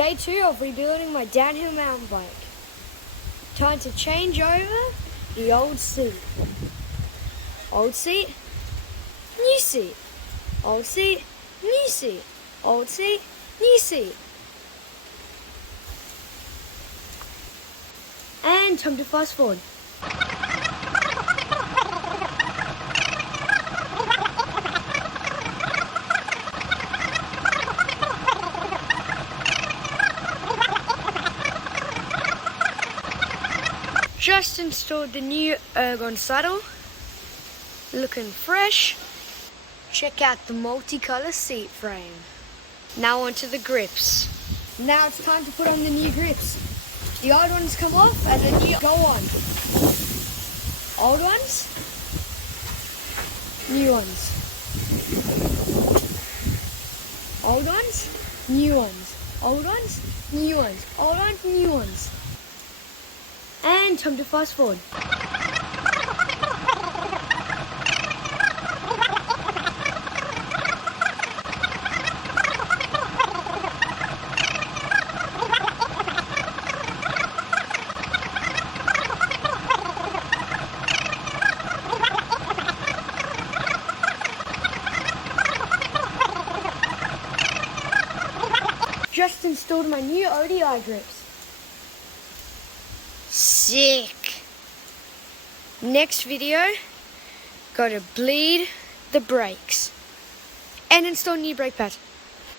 Day 2 of rebuilding my downhill mountain bike. Time to change over the old seat. Old seat, new seat. Old seat, new seat. Old seat, new seat. And time to fast forward. Just installed the new Ergon saddle, looking fresh. Check out the multicolour seat frame. Now onto the grips. Now it's time to put on the new grips. The old ones come off and the new go on. Old ones, new ones. Old ones, new ones. Old ones, new ones. Old ones, new ones. And time to fast forward. Just installed my new ODI grips. Sick. Next video, gotta bleed the brakes and install new brake pads.